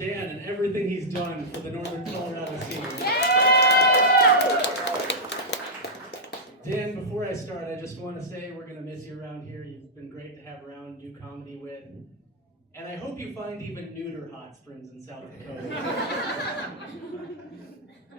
Dan and everything he's done for the Northern Colorado scene. Yeah! Dan, before I start, I just want to say we're going to miss you around here. You've been great to have around, do comedy with. And I hope you find even neuter hot springs in South Dakota.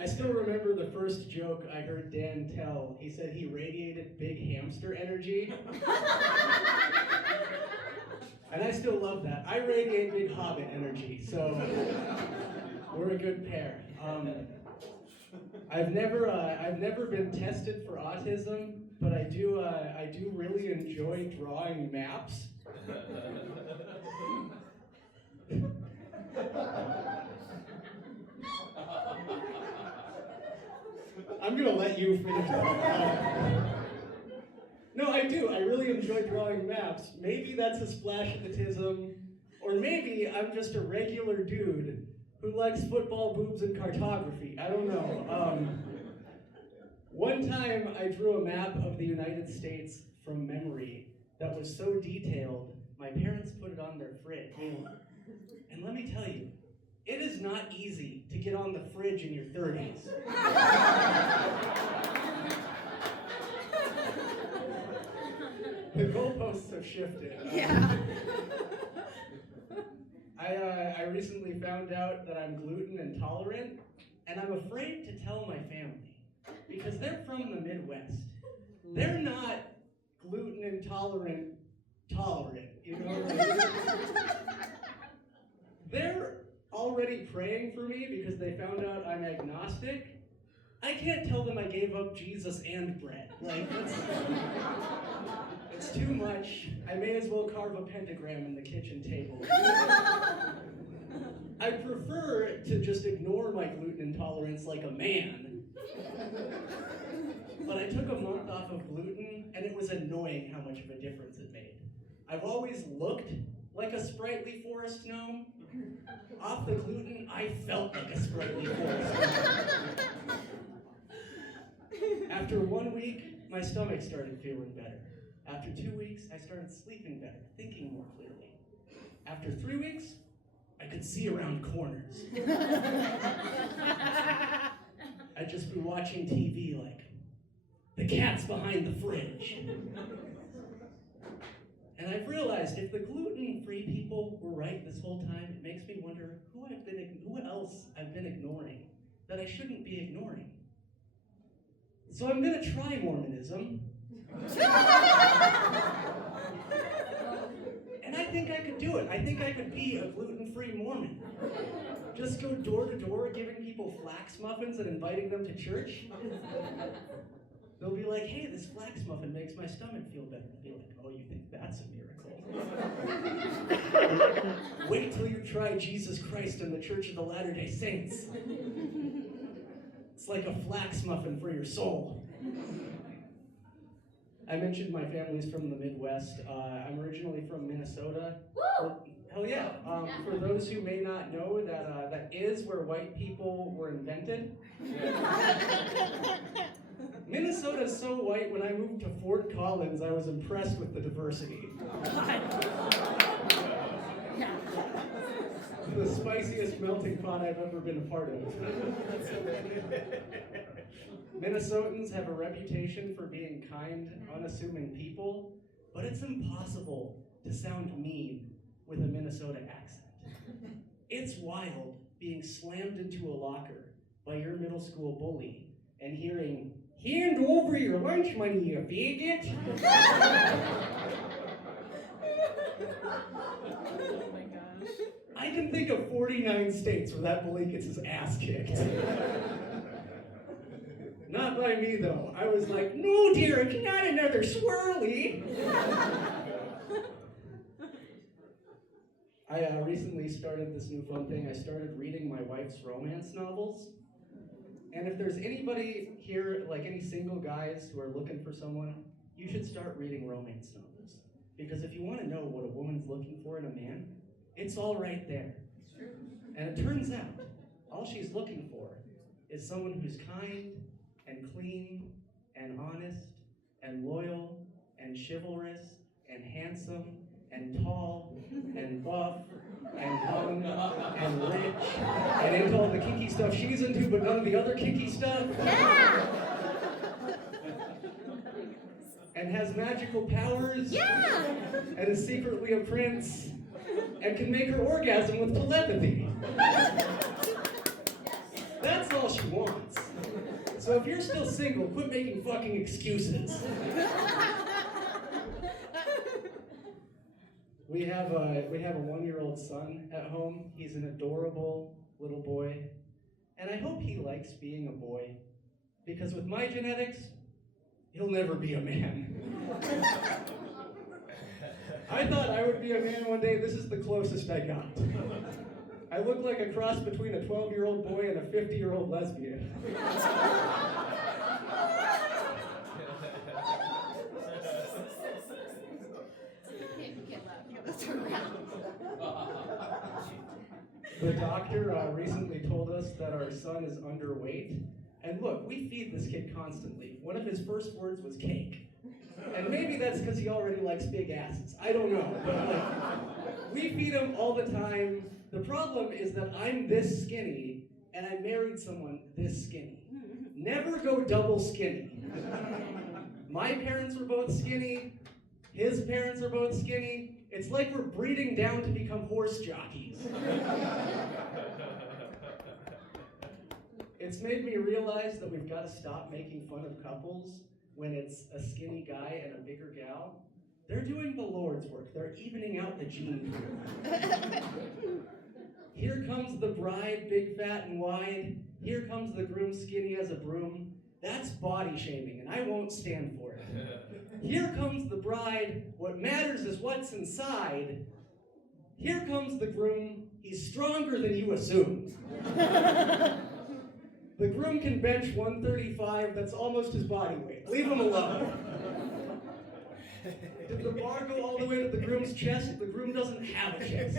I still remember the first joke I heard Dan tell. He said he radiated big hamster energy. And I still love that. I radiate big hobbit energy, so we're a good pair. I've never been tested for autism, but I do really enjoy drawing maps. I'm gonna let you finish that. No, I do. I really enjoy drawing maps. Maybe that's a splash of autism, or maybe I'm just a regular dude who likes football, boobs, and cartography. I don't know. One time I drew a map of the United States from memory that was so detailed, my parents put it on their fridge. And let me tell you, it is not easy to get on the fridge in your 30s. The goalposts have shifted. Yeah. I recently found out that I'm gluten intolerant, and I'm afraid to tell my family because they're from the Midwest. They're not gluten intolerant tolerant, you know? They're already praying for me because they found out I'm agnostic. I can't tell them I gave up Jesus and bread. Like, it's too much. I may as well carve a pentagram in the kitchen table. I prefer to just ignore my gluten intolerance like a man. But I took a month off of gluten, and it was annoying how much of a difference it made. I've always looked like a sprightly forest gnome. Off the gluten, I felt like a sprightly forest gnome. After 1 week, my stomach started feeling better. After 2 weeks, I started sleeping better, thinking more clearly. After 3 weeks, I could see around corners. I'd just be watching TV like, the cat's behind the fridge. And I've realized if the gluten-free people were right this whole time, it makes me wonder who else I've been ignoring that I shouldn't be ignoring. So I'm gonna try Mormonism. And I think I could do it. I think I could be a gluten-free Mormon. Just go door to door giving people flax muffins and inviting them to church. They'll be like, hey, this flax muffin makes my stomach feel better. I'll be like, oh, you think that's a miracle? Wait till you try Jesus Christ and the Church of the Latter-day Saints. It's like a flax muffin for your soul. I mentioned my family's from the Midwest. I'm originally from Minnesota. Woo! Hell yeah. For those who may not know, that is where white people were invented. Minnesota's so white, when I moved to Fort Collins, I was impressed with the diversity. The spiciest melting pot I've ever been a part of. Minnesotans have a reputation for being kind, unassuming people, but it's impossible to sound mean with a Minnesota accent. It's wild being slammed into a locker by your middle school bully and hearing, "Hand over your lunch money, you bigot." Oh my gosh. I can think of 49 states where that bully gets his ass kicked. Not by me, though. I was like, no, Derek, not another swirly. I recently started this new fun thing. I started reading my wife's romance novels. And if there's anybody here, like any single guys who are looking for someone, you should start reading romance novels. Because if you want to know what a woman's looking for in a man, it's all right there. And it turns out, all she's looking for is someone who's kind and clean and honest and loyal and chivalrous and handsome and tall and buff and young and rich stuff she's into, but none of the other kinky stuff. Yeah! And has magical powers. Yeah! And is secretly a prince. And can make her orgasm with telepathy. That's all she wants. So if you're still single, quit making fucking excuses. We have a 1-year-old son at home. He's an adorable little boy. And I hope he likes being a boy. Because with my genetics, he'll never be a man. I thought I would be a man one day. This is the closest I got. I look like a cross between a 12-year-old boy and a 50-year-old lesbian. The doctor recently told us that our son is underweight. And look, we feed this kid constantly. One of his first words was cake. And maybe that's because he already likes big asses. I don't know. But like, we feed him all the time. The problem is that I'm this skinny, and I married someone this skinny. Never go double skinny. My parents were both skinny. His parents are both skinny. It's like we're breeding down to become horse jockeys. It's made me realize that we've got to stop making fun of couples when it's a skinny guy and a bigger gal. They're doing the Lord's work. They're evening out the gene pool. Here comes the bride, big, fat, and wide. Here comes the groom, skinny as a broom. That's body shaming, and I won't stand for it. Here comes the bride. What matters is what's inside. Here comes the groom. He's stronger than you assumed. The groom can bench 135. That's almost his body weight. Leave him alone. Did the bar go all the way to the groom's chest? The groom doesn't have a chest.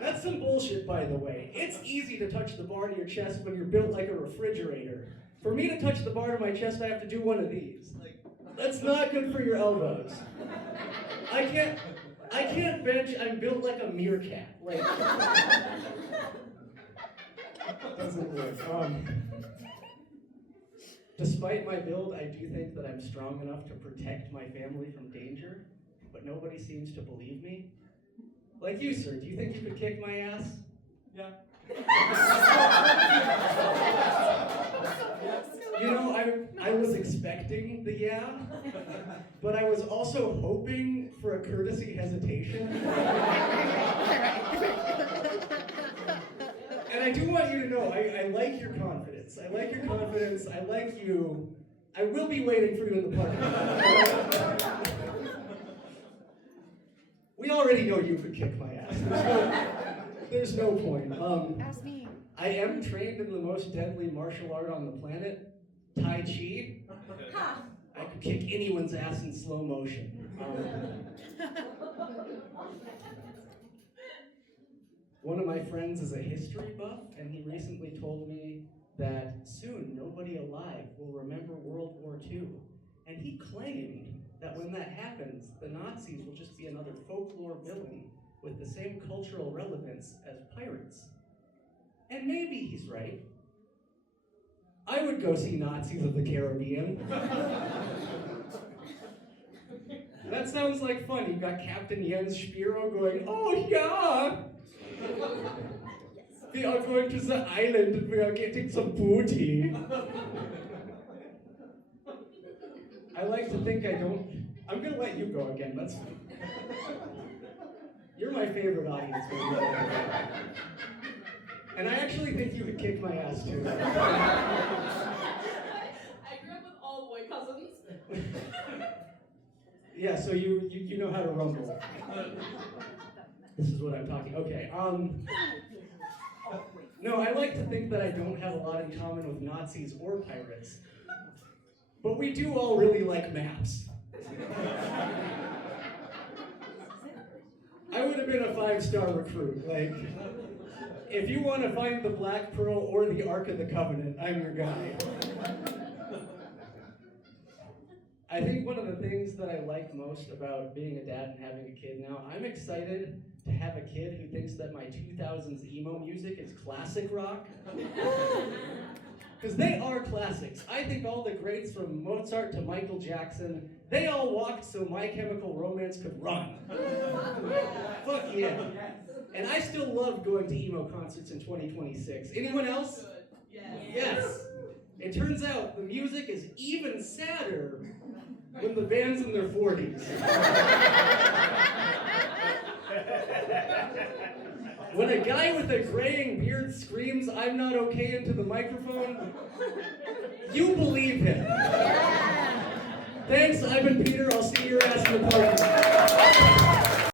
That's some bullshit, by the way. It's easy to touch the bar to your chest when you're built like a refrigerator. For me to touch the bar to my chest, I have to do one of these. That's not good for your elbows. I can't bench. I'm built like a meerkat. Like, doesn't work. Despite my build, I do think that I'm strong enough to protect my family from danger, but nobody seems to believe me. Like you, sir, do you think you could kick my ass? Yeah. You know, I was expecting the yeah, but I was also hoping for a courtesy hesitation. And I do want you to know, I like your confidence. I like your confidence. I like you. I will be waiting for you in the parking lot. We already know you could kick my ass. There's no point. Ask me. I am trained in the most deadly martial art on the planet, Tai Chi. Ha! I could kick anyone's ass in slow motion. One of my friends is a history buff, and he recently told me that soon nobody alive will remember World War II. And he claimed that when that happens, the Nazis will just be another folklore villain with the same cultural relevance as pirates. And maybe he's right. I would go see Nazis of the Caribbean. That sounds like fun. You've got Captain Jens Spiro going, oh yeah! We are going to the island and we are getting some booty. I like to think I don't. I'm gonna let you go again. That's. You're my favorite audience member. And I actually think you could kick my ass too. I grew up with all boy cousins. Yeah, so you know how to rumble. This is what I'm talking. Okay. No, I like to think that I don't have a lot in common with Nazis or pirates. But we do all really like maps. I would have been a 5-star recruit. Like, if you want to find the Black Pearl or the Ark of the Covenant, I'm your guy. I think one of the things that I like most about being a dad and having a kid now, I'm excited to have a kid who thinks that my 2000s emo music is classic rock. Because they are classics. I think all the greats from Mozart to Michael Jackson, they all walked so My Chemical Romance could run. Fuck yeah. And I still love going to emo concerts in 2026. Anyone else? Yes. It turns out the music is even sadder when the band's in their 40s. When a guy with a graying beard screams, "I'm not okay" into the microphone, you believe him. Thanks, I've been Peter. I'll see your ass in the parking lot.